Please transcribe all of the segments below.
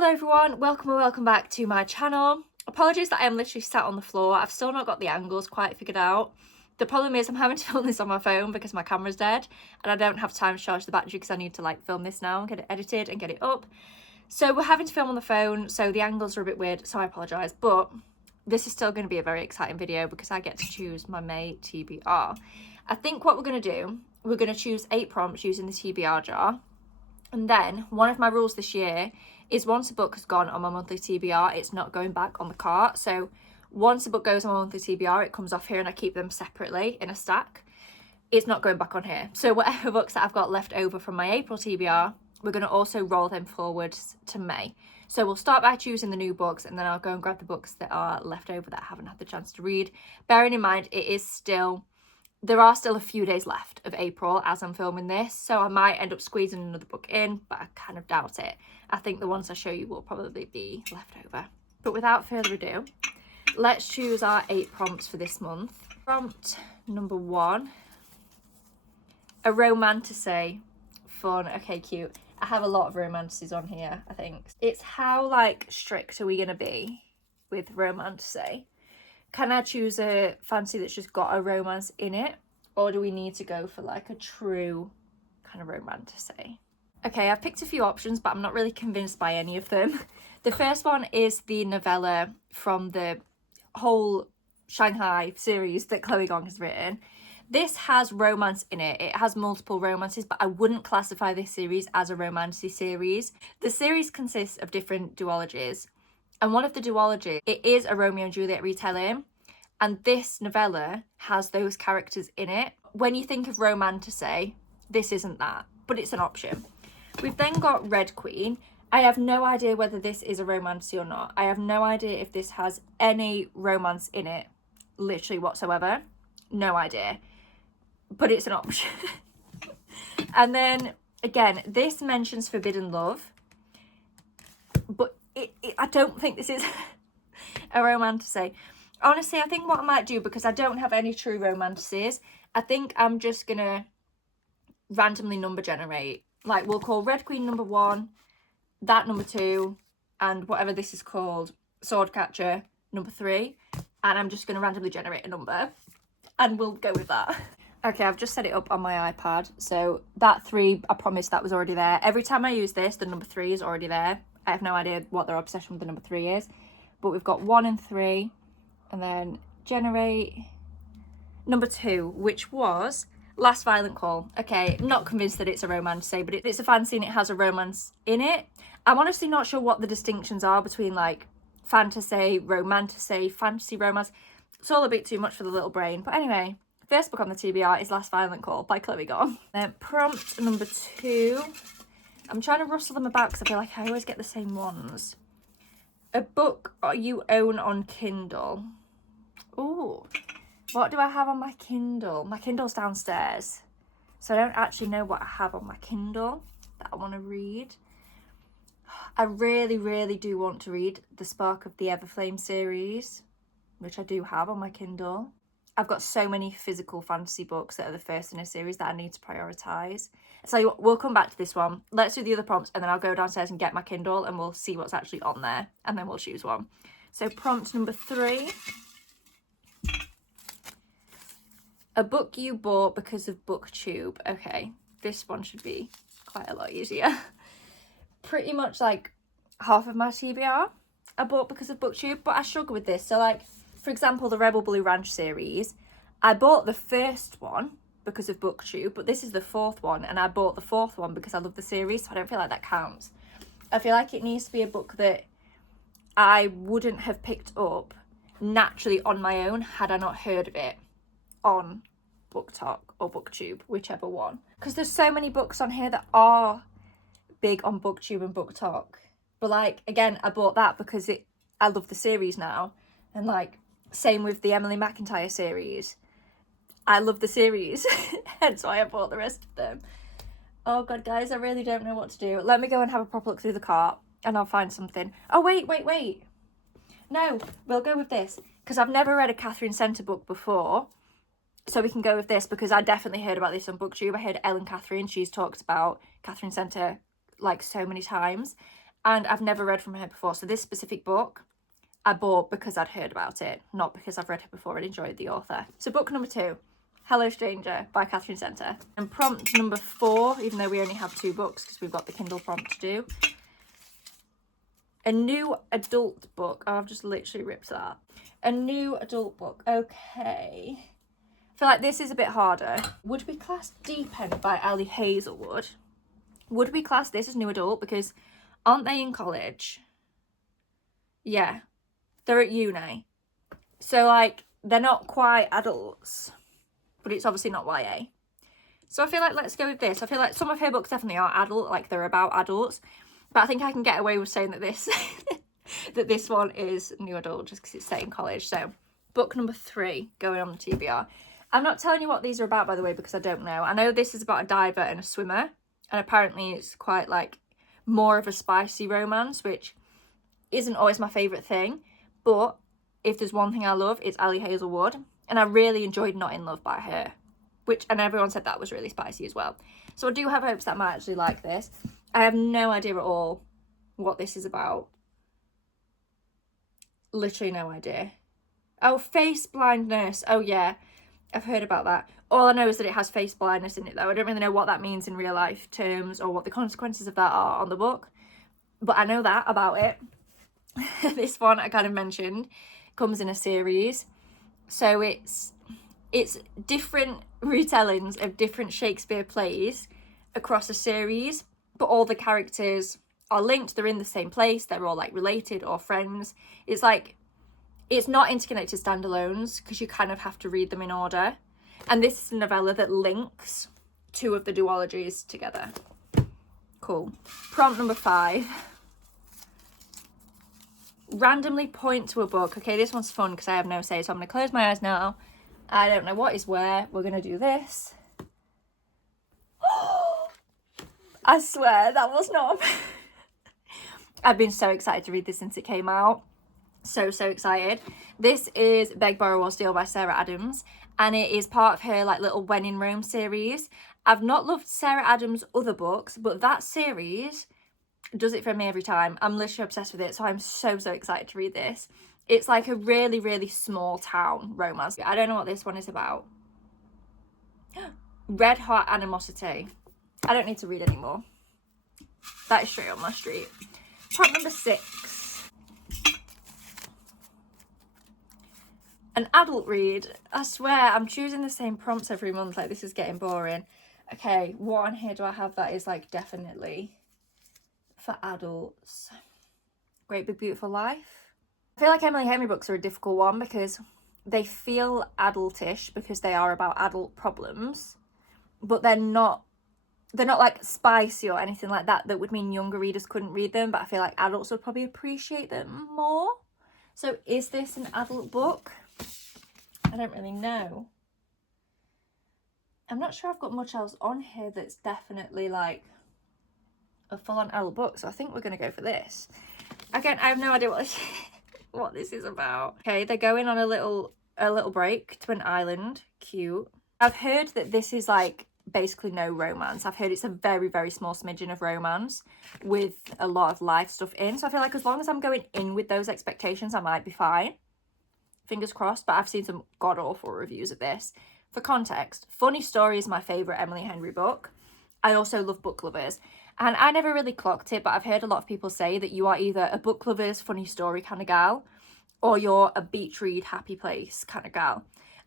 Hello everyone, welcome and welcome back to my channel. Apologies that I am literally sat on the floor. I've still not got the angles quite figured out. The problem is I'm having to film this on my phone because my camera's dead and I don't have time to charge the battery because I need to like film this now and get it edited and get it up. So we're having to film on the phone, so the angles are a bit weird, so I apologise, but this is still going to be a very exciting video because I get to choose my May TBR. I think what we're going to do, we're going to choose 8 prompts using the TBR jar. And then one of my rules this year is once a book has gone on my monthly TBR, it's not going back on the cart. So once a book goes on my monthly TBR, it comes off here and I keep them separately in a stack. It's not going back on here. So whatever books that I've got left over from my April TBR, we're going to also roll them forwards to May. So we'll start by choosing the new books and then I'll go and grab the books that are left over that I haven't had the chance to read. Bearing in mind, there are still a few days left of April as I'm filming this, so I might end up squeezing another book in, but I kind of doubt it. I think the ones I show you will probably be left over. But without further ado, let's choose our 8 prompts for this month. Prompt number 1, a romantasy. Fun, okay, cute. I have a lot of romances on here, I think. It's how like strict are we gonna be with romantasy? Can I choose a fantasy that's just got a romance in it? Or do we need to go for like a true kind of romantasy? Okay, I've picked a few options, but I'm not really convinced by any of them. The first one is the novella from the whole Shanghai series that Chloe Gong has written. This has romance in it. It has multiple romances, but I wouldn't classify this series as a romantasy series. The series consists of different duologies. And one of the duologies, it is a Romeo and Juliet retelling. And this novella has those characters in it. When you think of romantasy, this isn't that, but it's an option. We've then got Red Queen. I have no idea whether this is a romantasy or not. I have no idea if this has any romance in it, literally whatsoever. No idea. But it's an option. And then, again, this mentions forbidden love. But I don't think this is a romantasy. Honestly, I think what I might do, because I don't have any true romantasies, I think I'm just going to randomly number generate. Like, we'll call Red Queen number 1, that number 2, and whatever this is called, Swordcatcher number 3. And I'm just going to randomly generate a number. And we'll go with that. Okay, I've just set it up on my iPad. So that 3, I promise that was already there. Every time I use this, the number 3 is already there. I have no idea what their obsession with the number 3 is. But we've got 1 and 3. And then generate number 2, which was Last Violent Call. Okay, not convinced that it's a romantasy, but it's a fantasy and it has a romance in it. I'm honestly not sure what the distinctions are between like fantasy, romantasy, fantasy, romance. It's all a bit too much for the little brain. But anyway, first book on the TBR is Last Violent Call by Chloe Gong. Prompt number 2. I'm trying to rustle them about because I feel like I always get the same ones. A book you own on Kindle. Ooh, what do I have on my Kindle? My Kindle's downstairs, so I don't actually know what I have on my Kindle that I want to read. I really, really do want to read the Spark of the Everflame series, which I do have on my Kindle. I've got so many physical fantasy books that are the first in a series that I need to prioritise. So we'll come back to this one. Let's do the other prompts and then I'll go downstairs and get my Kindle and we'll see what's actually on there and then we'll choose one. So prompt number 3. A book you bought because of BookTube. Okay, this one should be quite a lot easier. Pretty much like half of my TBR I bought because of BookTube, but I struggle with this. So like, for example, the Rebel Blue Ranch series, I bought the first one because of BookTube, but this is the 4th one and I bought the 4th one because I love the series, so I don't feel like that counts. I feel like it needs to be a book that I wouldn't have picked up naturally on my own had I not heard of it on BookTok or BookTube, whichever one. Because there's so many books on here that are big on BookTube and BookTok. But like, again, I bought that because I love the series now. And like, same with the Emily McIntyre series. I love the series, hence why I bought the rest of them. Oh god, guys, I really don't know what to do. Let me go and have a proper look through the cart and I'll find something. Oh, wait. No, we'll go with this because I've never read a Catherine Centre book before. So we can go with this because I definitely heard about this on BookTube. I heard Ellen Catherine, she's talked about Catherine Centre like so many times. and I've never read from her before. So this specific book I bought because I'd heard about it, not because I've read it before and enjoyed the author. So book number 2, Hello Stranger by Catherine Center. And prompt number 4, even though we only have 2 books because we've got the Kindle prompt to do. A new adult book. Oh, I've just literally ripped that. A new adult book. Okay. I feel like this is a bit harder. Would we class Deep End by Ali Hazelwood? Would we class this as new adult? Because aren't they in college? Yeah. They're at uni. So, like, they're not quite adults. But it's obviously not YA. So I feel like let's go with this. I feel like some of her books definitely are adult, like they're about adults. But I think I can get away with saying that this that this one is new adult just because it's set in college. So book number 3 going on the TBR. I'm not telling you what these are about, by the way, because I don't know. I know this is about a diver and a swimmer. And apparently it's quite like more of a spicy romance, which isn't always my favourite thing. But if there's one thing I love, it's Ali Hazelwood. And I really enjoyed Not in Love by her. And everyone said that was really spicy as well. So I do have hopes that I might actually like this. I have no idea at all what this is about. Literally no idea. Oh, face blindness. Oh, yeah. I've heard about that. All I know is that it has face blindness in it, though. I don't really know what that means in real life terms or what the consequences of that are on the book. But I know that about it. This one I kind of mentioned comes in a series. So it's different retellings of different Shakespeare plays across a series, but all the characters are linked. They're in the same place. They're all like related or friends. It's like, it's not interconnected standalones because you kind of have to read them in order. And this is a novella that links 2 of the duologies together. Cool. Prompt number 5. Randomly point to a book. Okay, this one's fun because I have no say, so I'm going to close my eyes now. I don't know what is where. We're going to do this. I swear that was not... I've been so excited to read this since it came out. So excited. This is Beg, Borrow or Steal by Sarah Adams, and it is part of her like little When in Rome series. I've not loved Sarah Adams' other books, but that series does it for me every time. I'm literally obsessed with it, so I'm so excited to read this. It's like a really, really small town romance. I don't know what this one is about. Red Hot Animosity. I don't need to read anymore. That is straight on my street. Prompt number 6. An adult read. I swear, I'm choosing the same prompts every month. Like, this is getting boring. Okay, what on here do I have that is like definitely for adults? Great Big Beautiful Life. I feel like Emily Henry books are a difficult one because they feel adultish because they are about adult problems, but they're not like spicy or anything like that would mean younger readers couldn't read them, but I feel like adults would probably appreciate them more. So is this an adult book? I don't really know. I'm not sure I've got much else on here that's definitely like a full-on adult book, so I think we're going to go for this. Again, I have no idea what this is about. Okay, they're going on a little break to an island. Cute. I've heard that this is like basically no romance. I've heard it's a very, very small smidgen of romance with a lot of life stuff in. So I feel like as long as I'm going in with those expectations, I might be fine. Fingers crossed, but I've seen some god-awful reviews of this. For context, Funny Story is my favourite Emily Henry book. I also love Book Lovers. And I never really clocked it, but I've heard a lot of people say that you are either a Book Lovers, Funny Story kind of gal, or you're a beach read, happy place kind of gal.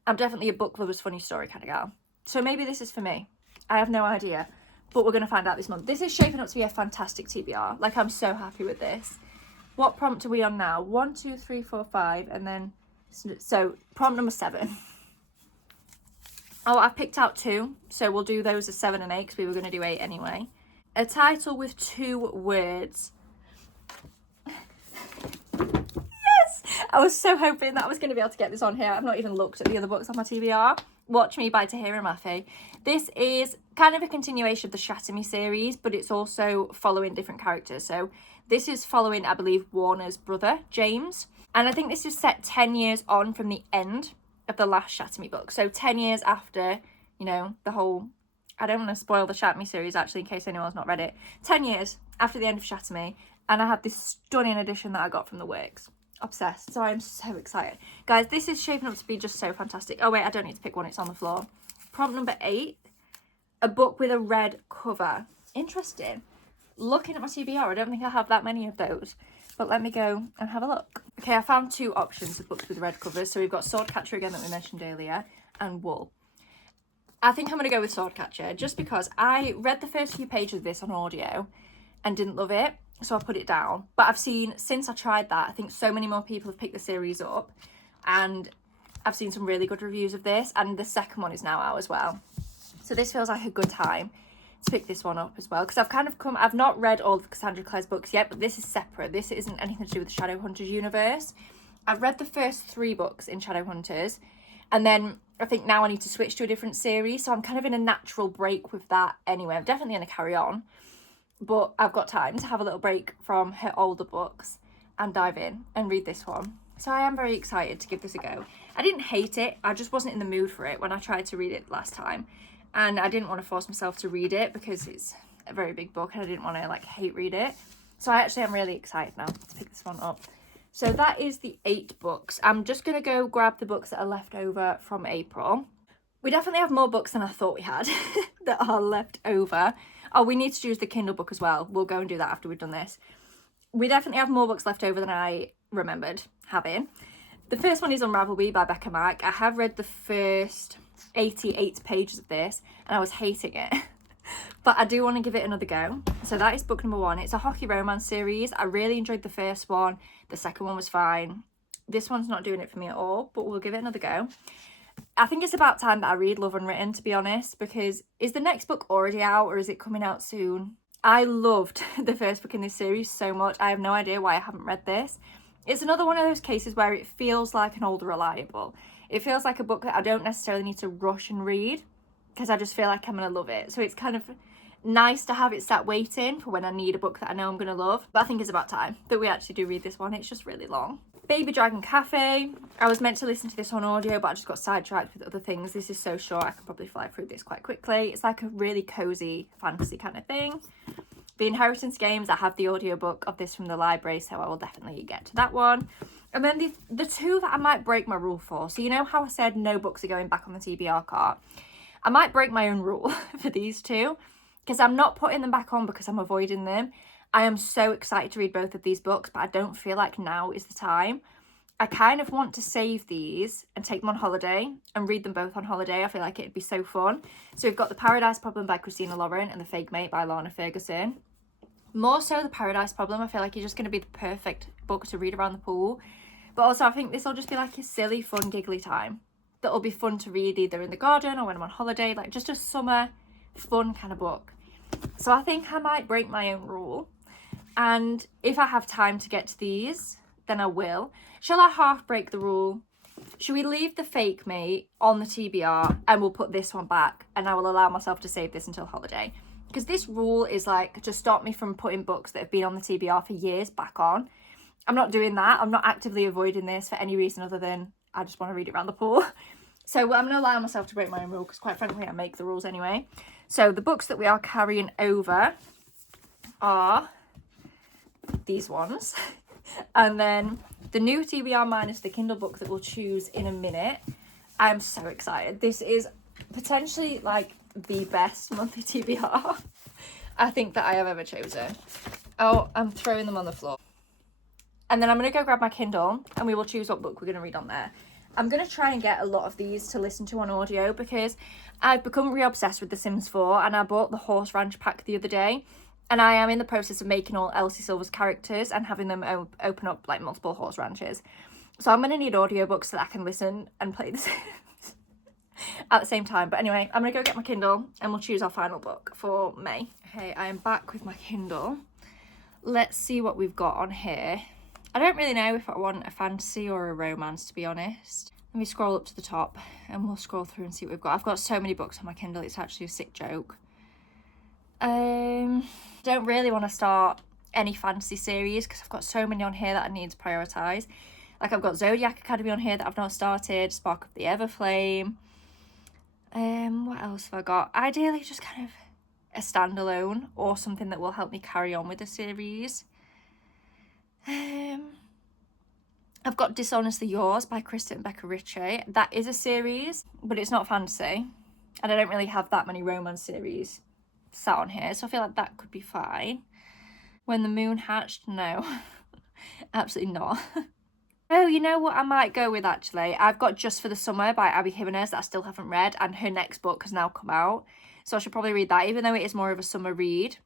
I'm definitely a Book Lovers, Funny Story kind of gal. So maybe this is for me. I have no idea, but we're going to find out this month. This is shaping up to be a fantastic TBR. Like, I'm so happy with this. What prompt are we on now? 1, 2, 3, 4, 5, and then... So, prompt number 7. Oh, I've picked out 2, so we'll do those as 7 and 8 because we were going to do 8 anyway. A title with 2 words. Yes! I was so hoping that I was going to be able to get this on here. I've not even looked at the other books on my TBR. Watch Me by Tahira Mafi. This is kind of a continuation of the Shatter Me series, but it's also following different characters. So this is following, I believe, Warner's brother, James. And I think this is set 10 years on from the end of the last Shatter Me book. So 10 years after, you know, the whole... I don't want to spoil the Shatter Me series, actually, in case anyone's not read it. 10 years after the end of Shatter Me, And I have this stunning edition that I got from the Works. Obsessed. So I'm so excited. Guys, this is shaping up to be just so fantastic. Oh wait, I don't need to pick one, it's on the floor. Prompt number 8, a book with a red cover. Interesting. Looking at my TBR, I don't think I have that many of those. But let me go and have a look. Okay, I found 2 options of books with red covers. So we've got Swordcatcher again that we mentioned earlier, and Wool. I think I'm going to go with Swordcatcher just because I read the first few pages of this on audio and didn't love it. So I put it down. But I've seen, since I tried that, I think so many more people have picked the series up. And I've seen some really good reviews of this. And the second one is now out as well. So this feels like a good time to pick this one up as well. Because I've not read all of Cassandra Clare's books yet. But this is separate. This isn't anything to do with the Shadowhunters universe. I've read the first 3 books in Shadowhunters. And then I think now I need to switch to a different series. So I'm kind of in a natural break with that anyway. I'm definitely going to carry on. But I've got time to have a little break from her older books and dive in and read this one. So I am very excited to give this a go. I didn't hate it. I just wasn't in the mood for it when I tried to read it last time. And I didn't want to force myself to read it because it's a very big book and I didn't want to like hate read it. So I actually am really excited now to pick this one up. So that is the 8 books. I'm just going to go grab the books that are left over from April. We definitely have more books than I thought we had that are left over. Oh, we need to choose the Kindle book as well. We'll go and do that after we've done this. We definitely have more books left over than I remembered having. The first one is Unraveled by Becca Mack. I have read the first 88 pages of this and I was hating it. But I do want to give it another go. So that is book number 1. It's a hockey romance series. I really enjoyed the first one. The second one was fine. This one's not doing it for me at all, but we'll give it another go. I think it's about time that I read Love Unwritten, to be honest, because is the next book already out or is it coming out soon? I loved the first book in this series so much. I have no idea why I haven't read this. It's another one of those cases where it feels like an older reliable. It feels like a book that I don't necessarily need to rush and read because I just feel like I'm going to love it. So it's kind of nice to have it sat waiting for when I need a book that I know I'm going to love. But I think it's about time that we actually do read this one. It's just really long. Baby Dragon Cafe. I was meant to listen to this on audio, but I just got sidetracked with other things. This is so short, I can probably fly through this quite quickly. It's like a really cozy fantasy kind of thing. The Inheritance Games, I have the audiobook of this from the library, so I will definitely get to that one. And then the 2 that I might break my rule for. So you know how I said no books are going back on the TBR cart? I might break my own rule for these 2 because I'm not putting them back on because I'm avoiding them. I am so excited to read both of these books, but I don't feel like now is the time. I kind of want to save these and take them on holiday and read them both on holiday. I feel like it'd be so fun. So we've got The Paradise Problem by Christina Lauren and The Fake Mate by Lana Ferguson. More so The Paradise Problem. I feel like it's just going to be the perfect book to read around the pool. But also I think this will just be like a silly, fun, giggly time that will be fun to read either in the garden or when I'm on holiday. Like just a summer, fun kind of book. So I think I might break my own rule. And if I have time to get to these, then I will. Shall I half break the rule? Should we leave The Fake Mate on the TBR and we'll put this one back and I will allow myself to save this until holiday? Because this rule is like to stop me from putting books that have been on the TBR for years back on. I'm not doing that. I'm not actively avoiding this for any reason other than I just want to read it around the pool. So I'm going to allow myself to break my own rule because quite frankly I make the rules anyway. So the books that we are carrying over are these ones. And then the new TBR minus the Kindle book that we'll choose in a minute. I'm so excited. This is potentially like the best monthly TBR I think that I have ever chosen. Oh, I'm throwing them on the floor. And then I'm going to go grab my Kindle and we will choose what book we're going to read on there. I'm going to try and get a lot of these to listen to on audio because I've become re-obsessed with The Sims 4 and I bought the Horse Ranch pack the other day. And I am in the process of making all Elsie Silver's characters and having them open up like multiple horse ranches. So I'm going to need audiobooks so that I can listen and play The Sims at the same time. But anyway, I'm going to go get my Kindle and we'll choose our final book for May. Okay, I am back with my Kindle. Let's see what we've got on here. I don't really know if I want a fantasy or a romance, to be honest. Let me scroll up to the top and we'll scroll through and see what we've got. I've got so many books on my Kindle, it's actually a sick joke. Don't really want to start any fantasy series because I've got so many on here that I need to prioritise. Like I've got Zodiac Academy on here that I've not started, Spark of the Everflame. What else have I got? Ideally just kind of a standalone or something that will help me carry on with the series. I've got Dishonestly Yours by Krista and Becca Ritchie. That is a series, but it's not fantasy. And I don't really have that many romance series sat on here, so I feel like that could be fine. When the Moon Hatched, no. Absolutely not. Oh, you know what I might go with actually? I've got Just for the Summer by Abby Jimenez that I still haven't read, and her next book has now come out. So I should probably read that, even though it is more of a summer read.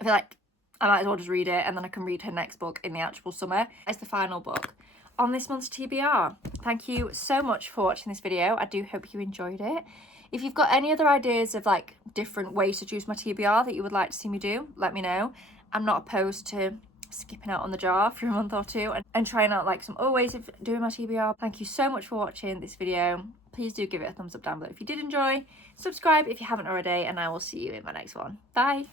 I feel like I might as well just read it, and then I can read her next book in the actual summer. It's the final book on this month's TBR. Thank you so much for watching this video. I do hope you enjoyed it. If you've got any other ideas of like different ways to choose my TBR that you would like to see me do, let me know. I'm not opposed to skipping out on the jar for a month or two and trying out like some other ways of doing my TBR. Thank you so much for watching this video. Please do give it a thumbs up down below if you did enjoy. Subscribe if you haven't already, and I will see you in my next one. Bye.